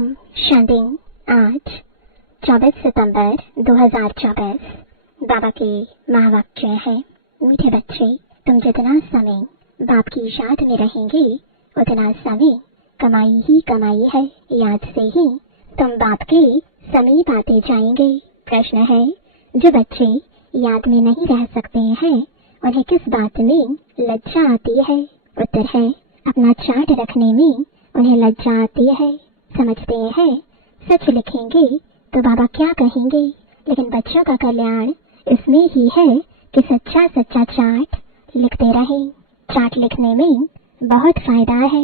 ओम शांति। आज 24 सितंबर 2024 बाबा के महावाक्य है, मीठे बच्चे, तुम जितना समय बाप की याद में रहेंगे उतना समय कमाई ही कमाई है। याद से ही तुम बाप के समीप आते जाएंगे। प्रश्न है, जो बच्चे याद में नहीं रह सकते हैं उन्हें किस बात में लज्जा आती है? उत्तर है, अपना चार्ट रखने में उन्हें लज्जा आती है। समझते हैं सच लिखेंगे तो बाबा क्या कहेंगे, लेकिन बच्चों का कल्याण इसमें ही है कि सच्चा सच्चा चार्ट लिखते रहें। चार्ट लिखने में बहुत फायदा है।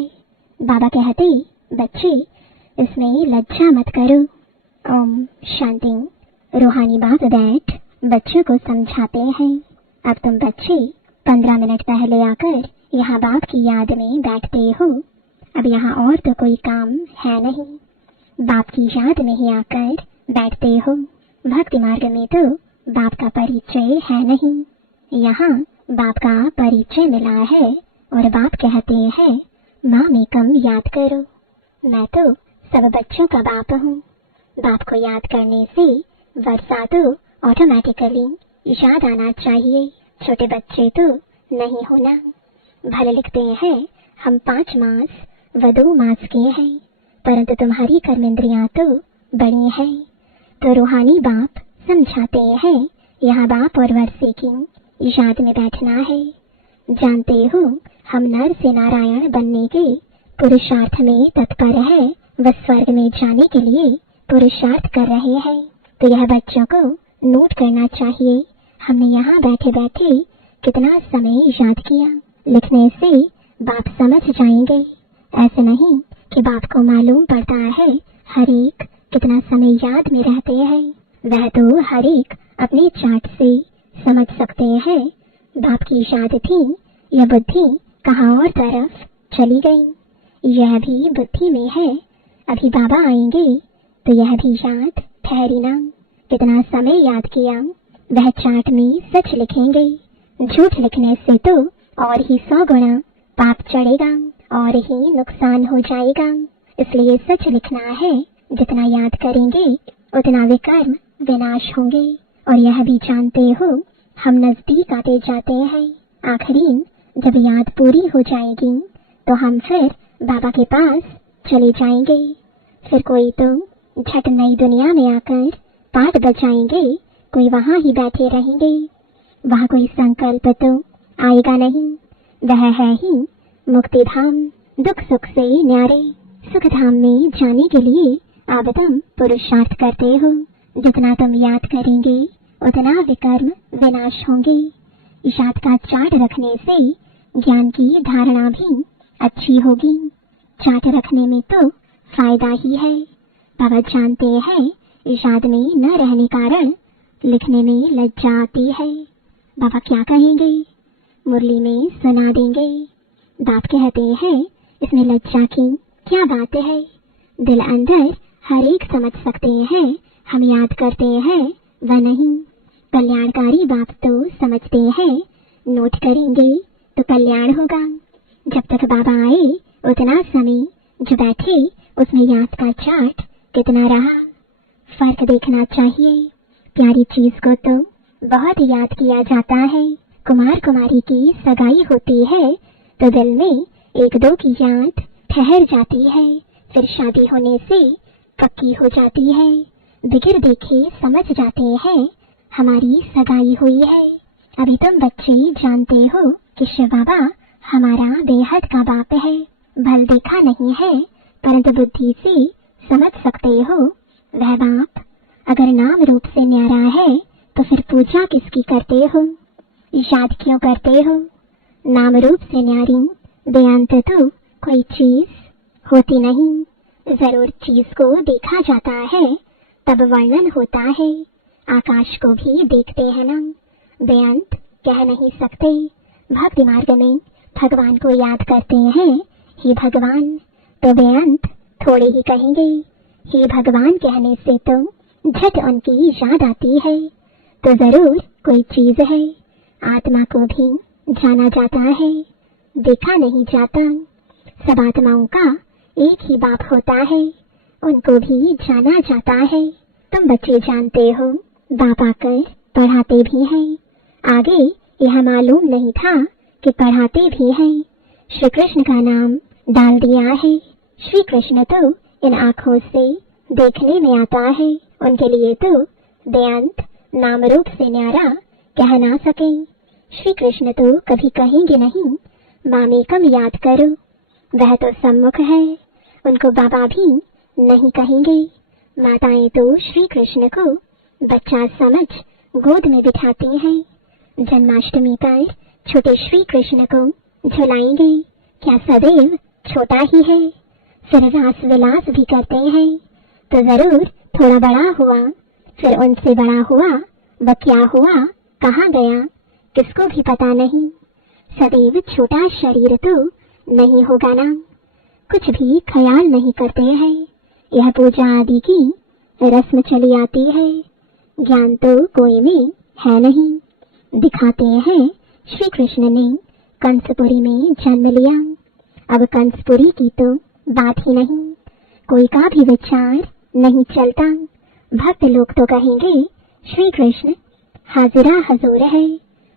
बाबा कहते, बच्चे इसमें लज्जा मत करो। ओम शांति। रूहानी बाप बैठ बच्चों को समझाते हैं। अब तुम बच्चे 15 मिनट पहले आकर यहाँ बाप की याद में बैठते हो। अब यहाँ और तो कोई काम है नहीं, बाप की याद में ही आकर बैठते हो। भक्ति मार्ग में तो बाप का परिचय है नहीं, यहाँ बाप का परिचय मिला है और बाप कहते हैं माँ में कम याद करो। मैं तो सब बच्चों का बाप हूँ। बाप को याद करने से वर्षा तो ऑटोमेटिकली याद आना चाहिए। छोटे बच्चे तो नहीं होना। भले लिखते हैं हम 5 मास व 2 मास के हैं, परंतु तुम्हारी कर्मेंद्रियां तो बड़ी हैं। तो रूहानी बाप समझाते हैं, यहाँ बाप और वर्षे की याद में बैठना है। जानते हो हम नर से नारायण बनने के पुरुषार्थ में तत्पर है व स्वर्ग में जाने के लिए पुरुषार्थ कर रहे हैं। तो यह बच्चों को नोट करना चाहिए। हमने यहाँ बैठे बैठे कितना समय याद किया। लिखने से बाप समझ जाएंगे। ऐसे नहीं कि बाप को मालूम पड़ता है हर एक कितना समय याद में रहते हैं। वह तो हर एक अपने चार्ट से समझ सकते हैं बाप की याद थी, यह बुद्धि कहाँ और तरफ चली गई। यह भी बुद्धि में है। अभी बाबा आएंगे तो यह भी याद ठहरी ना। कितना समय याद किया वह चार्ट में सच लिखेंगे। झूठ लिखने से तो और ही 100 गुना पाप चढ़ेगा और ही नुकसान हो जाएगा। इसलिए सच लिखना है। जितना याद करेंगे उतना विकर्म विनाश होंगे। और यह भी जानते हो हम नजदीक आते जाते हैं। आखिरी जब याद पूरी हो जाएगी तो हम फिर बाबा के पास चले जाएंगे। फिर कोई तो झट नई दुनिया में आकर पाठ बजाएंगे, कोई वहाँ ही बैठे रहेंगे। वहाँ कोई संकल्प तो आएगा नहीं। वह है ही मुक्ति धाम, दुख सुख से न्यारे। सुख धाम में जाने के लिए अब तुम पुरुषार्थ करते हो। जितना तुम याद करेंगे उतना विकर्म विनाश होंगे। याद का चार्ट रखने से ज्ञान की धारणा भी अच्छी होगी। चार्ट रखने में तो फायदा ही है। बाबा जानते हैं याद में न रहने कारण लिखने में लज्जा आती है। बाबा क्या कहेंगे मुरली में सुना देंगे। बाप कहते हैं इसमें लज्जा की क्या बात है। दिल अंदर हर एक समझ सकते हैं हम याद करते हैं व नहीं। कल्याणकारी बाप तो समझते हैं, नोट करेंगे तो कल्याण होगा। जब तक बाबा आए उतना समय जो बैठे उसमें याद का चार्ट कितना रहा, फर्क देखना चाहिए। प्यारी चीज को तो बहुत याद किया जाता है। कुमार कुमारी की सगाई होती है तो दिल में 1-2 की याद ठहर जाती है, फिर शादी होने से पक्की हो जाती है। बिगिर देखे समझ जाते हैं हमारी सगाई हुई है। अभी तुम बच्चे जानते हो कि शिव बाबा हमारा बेहद का बाप है। भल देखा नहीं है परंतु बुद्धि से समझ सकते हो वह बाप अगर नाम रूप से न्यारा है तो फिर पूजा किसकी करते हो, याद क्यों करते हो? नाम रूप से न्यारी बेअंत तो कोई चीज होती नहीं। जरूर चीज को देखा जाता है तब वर्णन होता है। आकाश को भी देखते हैं ना, बेअंत कह नहीं सकते। भक्ति मार्ग में भगवान को याद करते हैं हे भगवान, तो बेअंत थोड़े ही कहेंगे। हे भगवान कहने से तो झट उनकी याद आती है। तो जरूर कोई चीज है। आत्मा को भी जाना जाता है, देखा नहीं जाता। सब आत्माओं का एक ही बाप होता है उनको भी जाना जाता है। तुम बच्चे जानते हो, बाप आकर पढ़ाते भी हैं। आगे यह मालूम नहीं था कि पढ़ाते भी हैं। श्री कृष्ण का नाम डाल दिया है। श्री कृष्ण तो इन आँखों से देखने में आता है। उनके लिए तो बेअंत नाम रूप से न्यारा कह ना सके। श्री कृष्ण तो कभी कहेंगे नहीं, मामे कम याद करो, वह तो सम्मुख है। उनको बाबा भी नहीं कहेंगे। माताएं तो श्री कृष्ण को बच्चा समझ गोद में बिठाती हैं। जन्माष्टमी पर छोटे श्री कृष्ण को झुलाएंगे। क्या सदैव छोटा ही है? फिर रास विलास भी करते हैं तो जरूर थोड़ा बड़ा हुआ, फिर उनसे बड़ा हुआ, वह क्या हुआ, कहाँ गया, किसको भी पता नहीं। सदैव छोटा शरीर तो नहीं होगा ना। कुछ भी ख्याल नहीं करते हैं। यह पूजा आदि की रस्म चली आती है। ज्ञान तो कोई में है नहीं। दिखाते हैं श्री कृष्ण ने कंसपुरी में जन्म लिया। अब कंसपुरी की तो बात ही नहीं, कोई का भी विचार नहीं चलता। भक्त लोग तो कहेंगे श्री कृष्ण हाजिरा हजूर है।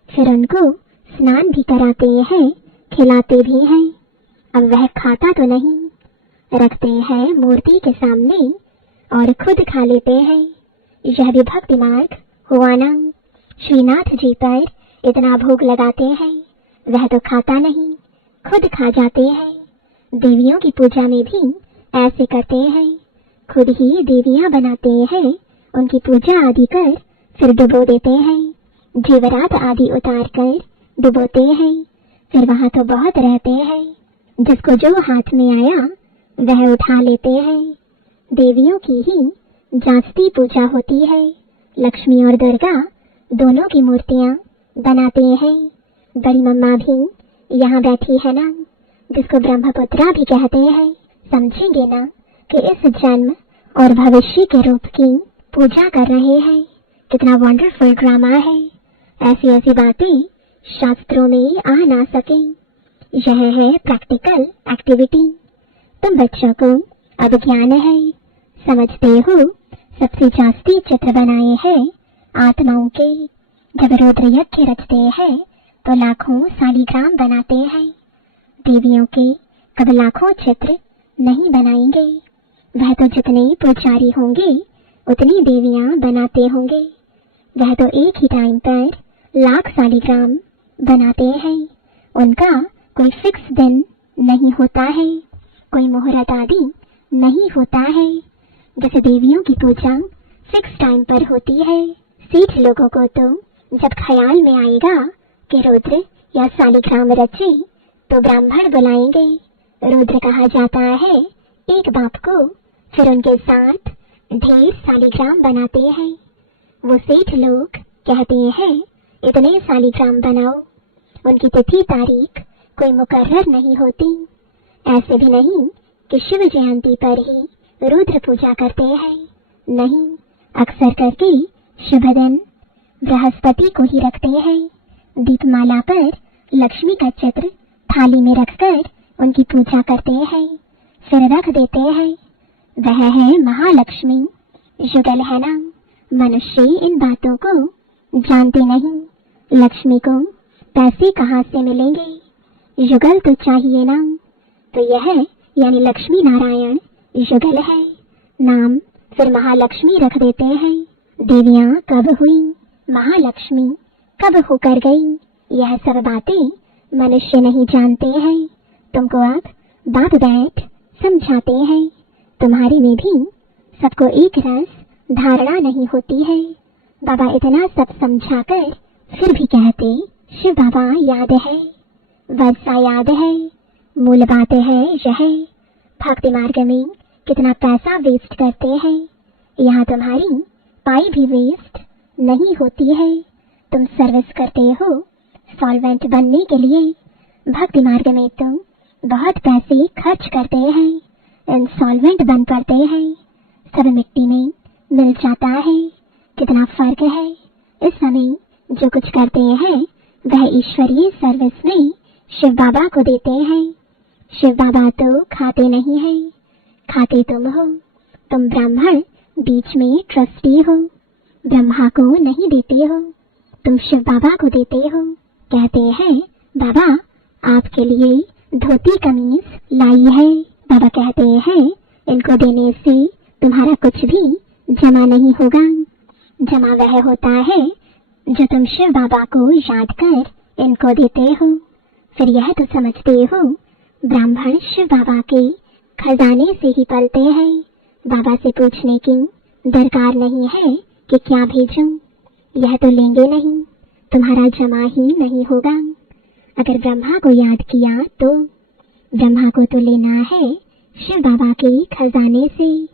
फिर उनको स्नान भी कराते हैं, खिलाते भी हैं। अब वह खाता तो नहीं, रखते हैं मूर्ति के सामने और खुद खा लेते हैं। यह भी भक्ति मार्ग हुआ ना। श्रीनाथ जी पर इतना भोग लगाते हैं, वह तो खाता नहीं, खुद खा जाते हैं। देवियों की पूजा में भी ऐसे करते हैं, खुद ही देवियां बनाते हैं, उनकी पूजा आदि कर फिर डुबो देते हैं। जेवरात आदि उतार कर डुबोते हैं। फिर वहां तो बहुत रहते हैं। जिसको जो हाथ में आया वह उठा लेते हैं। देवियों की ही जांचती पूजा होती है। लक्ष्मी और दुर्गा दोनों की मूर्तियां बनाते हैं। बड़ी मम्मा भी यहाँ बैठी है ना, जिसको ब्रह्मपुत्रा भी कहते हैं। समझेंगे ना कि इस जन्म और भविष्य के रूप की पूजा कर रहे हैं। कितना वंडरफुल ड्रामा है। ऐसी ऐसी बातें शास्त्रों में आ ना सके। यह है प्रैक्टिकल एक्टिविटी। तुम बच्चों को अब ज्ञान है, समझते हो। सबसे जास्ती चित्र बनाए हैं आत्माओं के। जब रुद्र यज्ञ रचते हैं तो लाखों शालिग्राम बनाते हैं। देवियों के कब लाखों चित्र नहीं बनाएंगे। वह तो जितने पुजारी होंगे उतनी देवियां बनाते होंगे। वह तो एक ही टाइम पर लाख शालिग्राम बनाते हैं। उनका कोई फिक्स दिन नहीं होता है, कोई मुहूर्त आदि नहीं होता है। जैसे देवियों की पूजा फिक्स टाइम पर होती है। सेठ लोगों को तो जब ख्याल में आएगा कि रुद्र या शालिग्राम रचे तो ब्राह्मण बुलाएंगे। रुद्र कहा जाता है एक बाप को, फिर उनके साथ ढेर शालिग्राम बनाते हैं। वो सेठ लोग कहते हैं इतने शालिग्राम बनाओ। उनकी तिथि तारीख कोई मुकर्रर नहीं होती। ऐसे भी नहीं कि शिव जयंती पर ही रुद्र पूजा करते हैं। नहीं, अक्सर करके शुभ दिन बृहस्पति को ही रखते हैं। दीपमाला पर लक्ष्मी का चित्र थाली में रखकर उनकी पूजा करते हैं, फिर रख देते हैं। वह है महालक्ष्मी। युगल है ना। मनुष्य इन बातों को जानते नहीं। लक्ष्मी को पैसे कहाँ से मिलेंगे? युगल तो चाहिए ना। तो यह यानी लक्ष्मी नारायण युगल है नाम, फिर महालक्ष्मी रख देते हैं। देवियां कब हुई, महालक्ष्मी कब होकर गई, यह सब बातें मनुष्य नहीं जानते हैं। तुमको अब बाप बैठ समझाते हैं। तुम्हारे में भी सबको एक रस धारणा नहीं होती है। बाबा इतना सब समझाकर फिर भी कहते शिव बाबा याद है, वर्षा याद है, मूल बात है यह। भक्ति मार्ग में कितना पैसा वेस्ट करते हैं। यहाँ तुम्हारी पाई भी वेस्ट नहीं होती है। तुम सर्विस करते हो सॉल्वेंट बनने के लिए। भक्ति मार्ग में तुम बहुत पैसे खर्च करते हैं, इंसॉल्वेंट बन पड़ते हैं, सब मिट्टी में मिल जाता है। कितना फर्क है। इस समय जो कुछ करते हैं वह ईश्वरीय सर्विस में शिव बाबा को देते हैं। शिव बाबा तो खाते नहीं हैं, खाते तुम हो। तुम ब्राह्मण बीच में ट्रस्टी हो, ब्रह्मा को नहीं देते हो, तुम शिव बाबा को देते हो। कहते हैं बाबा आपके लिए धोती कमीज लाई है। बाबा कहते हैं इनको देने से तुम्हारा कुछ भी जमा नहीं होगा, जमा वह होता है जो तुम शिव बाबा को याद कर इनको देते हो। फिर यह तो समझते हो ब्राह्मण शिव बाबा के खजाने से ही पलते हैं, बाबा से पूछने की दरकार नहीं है कि क्या भेजूं, यह तो लेंगे नहीं, तुम्हारा जमा ही नहीं होगा। अगर ब्रह्मा को याद किया तो ब्रह्मा को तो लेना है शिव बाबा के खजाने से,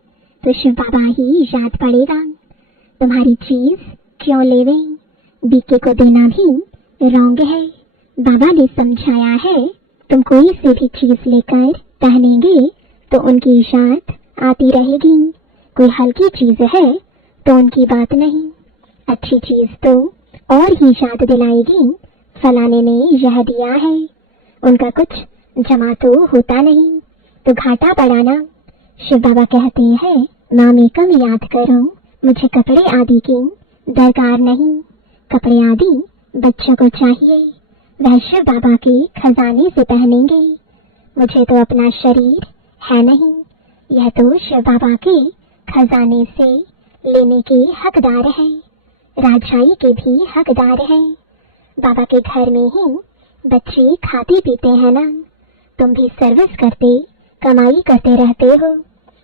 तो शिव बाबा ही याद पड़ेगा। तुम्हारी चीज क्यों लेवे, बीके को देना भी रॉन्ग है। बाबा ने समझाया है तुम कोई से भी चीज लेकर पहनेंगे तो उनकी याद आती रहेगी। कोई हल्की चीज है तो उनकी बात नहीं, अच्छी चीज तो और ही याद दिलाएगी, फलाने ने यह दिया है। उनका कुछ जमा तो होता नहीं तो घाटा पड़ाना। शिव बाबा कहते हैं मामी कम याद करो, मुझे कपड़े आदि की दरकार नहीं, कपड़े आदि बच्चों को चाहिए, वह शिव बाबा के खजाने से पहनेंगे। मुझे तो अपना शरीर है नहीं, यह तो शिव बाबा के खजाने से लेने के हकदार है, राजाई के भी हकदार है। बाबा के घर में ही बच्चे खाते पीते हैं ना, तुम भी सर्विस करते कमाई करते रहते हो।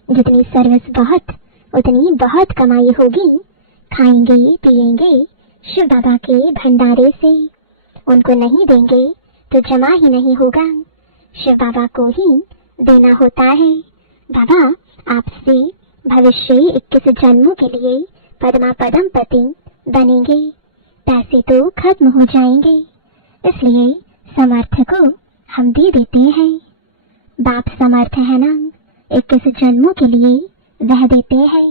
जितनी सर्विस बहुत उतनी बहुत कमाई होगी, खाएंगे पिएंगे शिव बाबा के भंडारे से, उनको नहीं देंगे तो जमा ही नहीं होगा, शिव बाबा को ही देना होता है। बाबा आपसे भविष्य 21 जन्मों के लिए पद्मा पदम पति बनेंगे, पैसे तो खत्म हो जाएंगे, इसलिए समर्थ को हम दे देते हैं। बाप समर्थ है ना, 21 जन्मों के लिए वह देते हैं।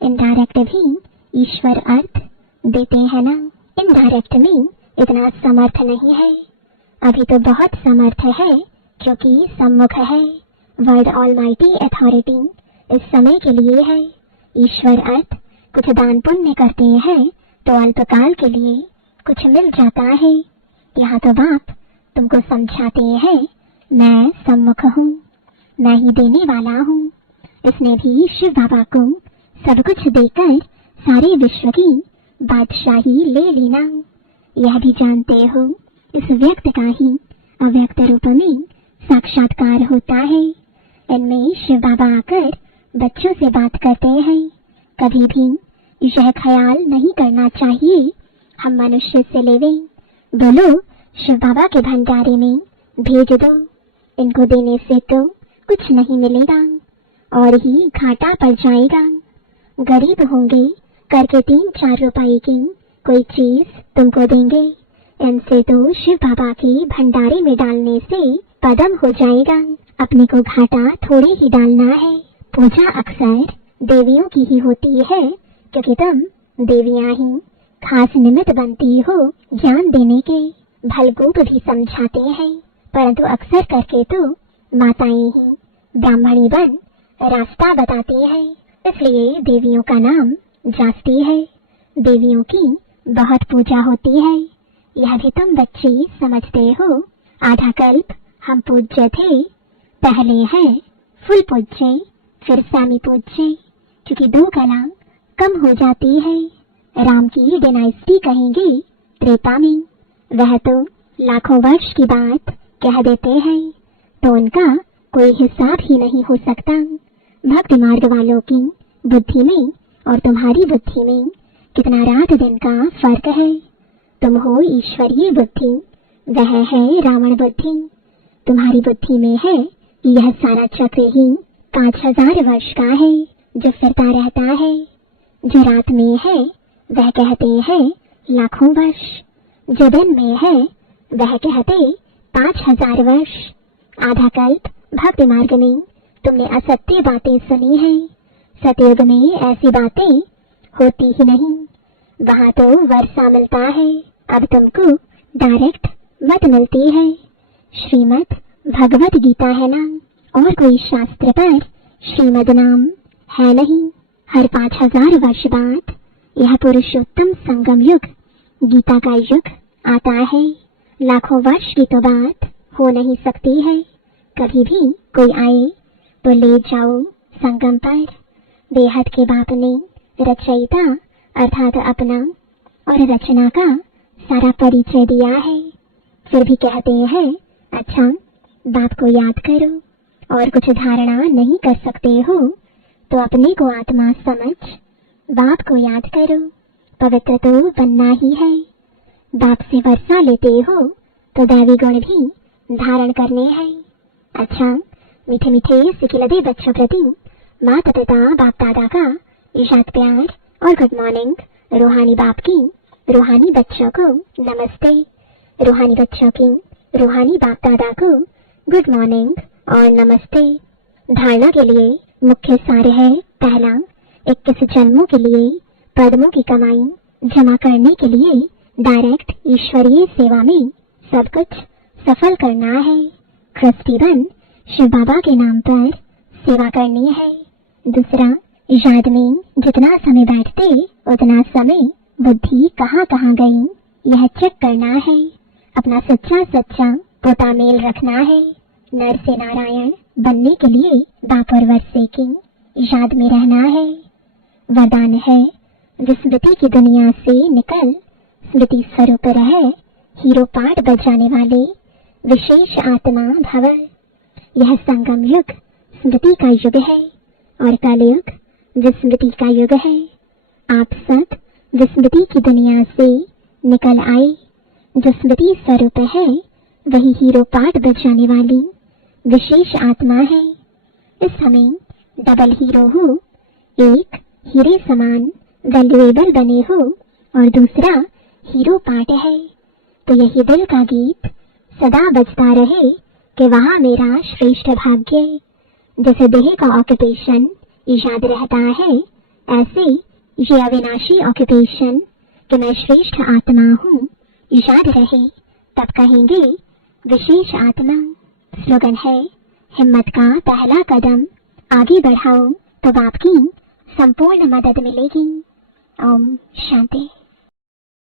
इनडायरेक्ट भी ईश्वर अर्थ देते हैं ना, इनडायरेक्ट में इतना समर्थ नहीं है, अभी तो बहुत समर्थ है क्योंकि सम्मुख है। वर्ड ऑलमाइटी अथॉरिटी इस समय के लिए है। ईश्वर अर्थ कुछ दान पुण्य करते हैं तो अल्पकाल के लिए कुछ मिल जाता है। यहाँ तो बाप तुमको समझाते हैं मैं सम्मुख हूँ, मैं ही देने वाला हूँ। इसने भी शिव बाबा को सब कुछ देकर सारे विश्व की बादशाही ले लेना। यह भी जानते हो इस व्यक्त का ही अव्यक्त रूप में साक्षात्कार होता है। इनमें शिव बाबा आकर बच्चों से बात करते हैं। कभी भी यह ख्याल नहीं करना चाहिए हम मनुष्य से लेवे, बोलो शिव बाबा के भंडारे में भेज दो, इनको देने से तो कुछ नहीं मिलेगा और ही घाटा पड़ जाएगा। गरीब होंगे करके 3-4 रुपए की कोई चीज तुमको देंगे, इनसे तो शिव बाबा के भंडारे में डालने से पदम हो जाएगा। अपने को घाटा थोड़ी ही डालना है। पूजा अक्सर देवियों की ही होती है क्योंकि तुम देवियां ही खास निमित्त बनती हो ज्ञान देने के। भलगूप भी समझाते हैं परंतु अक्सर करके तो माताएं ही ब्राह्मणी बन रास्ता बताती है, इसलिए देवियों का नाम जास्ती है। देवियों की बहुत पूजा होती है, यह भी तुम बच्चे समझते हो। आधा कल्प हम पूज्य थे, पहले है फुल पूज्य फिर सेमी पूज्य, क्योंकि 2 कला कम हो जाती है। राम की डायनेस्टी कहेंगे त्रेता में, वह तो लाखों वर्ष की बात कह देते हैं तो उनका कोई हिसाब ही नहीं हो सकता। भक्ति मार्ग वालों की बुद्धि में और तुम्हारी बुद्धि में कितना रात दिन का फर्क है। तुम हो ईश्वरीय बुद्धि, वह है रावण बुद्धि। तुम्हारी बुद्धि में है यह सारा चक्र ही 5000 वर्ष का है जो फिरता रहता है। जो रात में है वह कहते हैं लाखों वर्ष, जो दिन में है वह कहते 5000 वर्ष। आधा कल्प भक्ति मार्ग में तुमने असत्य बातें सुनी हैं, सतयुग में ऐसी बातें होती ही नहीं, वहाँ तो वर्षा मिलता है, अब तुमको डायरेक्ट मत मिलती है। श्रीमद् भगवत गीता है ना, और कोई शास्त्र पर श्रीमद् नाम है नहीं। हर 5000 वर्ष बाद यह पुरुषोत्तम संगम युग, गीता का युग आता है। लाखों वर्ष की तो बात हो नहीं सकती है। कभी भी कोई आए तो ले जाओ संगम पर। बेहद के बाप ने रचयिता अर्थात अपना और रचना का सारा परिचय दिया है। फिर भी कहते हैं अच्छा बाप को याद करो, और कुछ धारणा नहीं कर सकते हो तो अपने को आत्मा समझ बाप को याद करो। पवित्र तो बनना ही है। बाप से वर्षा लेते हो तो दैवी गुण भी धारण करने हैं। अच्छा मीठे मीठे सिखिलदे बच्चों प्रति माता पिता बाप दादा का इशाद प्यार और गुड मॉर्निंग। रूहानी बाप की रूहानी बच्चों को नमस्ते। रूहानी बच्चों की रूहानी बाप दादा को गुड मॉर्निंग और नमस्ते। धारणा के लिए मुख्य सार है, पहला 21 जन्मों के लिए पद्मों की कमाई जमा करने के लिए डायरेक्ट ईश्वरीय सेवा में सब कुछ सफल करना है। ख्रिस्ती बन शिव बाबा के नाम पर सेवा करनी है। दूसरा, याद में जितना समय बैठते उतना समय बुद्धि कहाँ कहाँ गई यह चेक करना है। अपना सच्चा सच्चा पोता मेल रखना है। नर से नारायण बनने के लिए बाप और वर्षे की याद में रहना है। वरदान है विस्मृति की दुनिया से निकल स्मृति स्वरूप रहे, हीरो पाठ बजाने वाले विशेष आत्मा भव। यह संगम युग स्मृति का युग है और कलयुग विस्मृति का युग है। आप सब विस्मृति की दुनिया से निकल आए। जो स्मृति स्वरूप है वही हीरो पाठ बजाने वाली विशेष आत्मा है। इस समय डबल हीरो हो, एक हीरे समान वैल्यूएबल बने हो और दूसरा हीरो पाठ है। तो यही दिल का गीत सदा बजता रहे कि वहाँ मेरा श्रेष्ठ भाग्य। जैसे देह का ऑक्यूपेशन याद रहता है, ऐसे ये अविनाशी ऑक्यूपेशन कि मैं श्रेष्ठ आत्मा हूँ याद रहे, तब कहेंगे विशेष आत्मा। स्लोगन है हिम्मत का पहला कदम आगे बढ़ाओ तो बाप की संपूर्ण मदद मिलेगी। ओम शांति।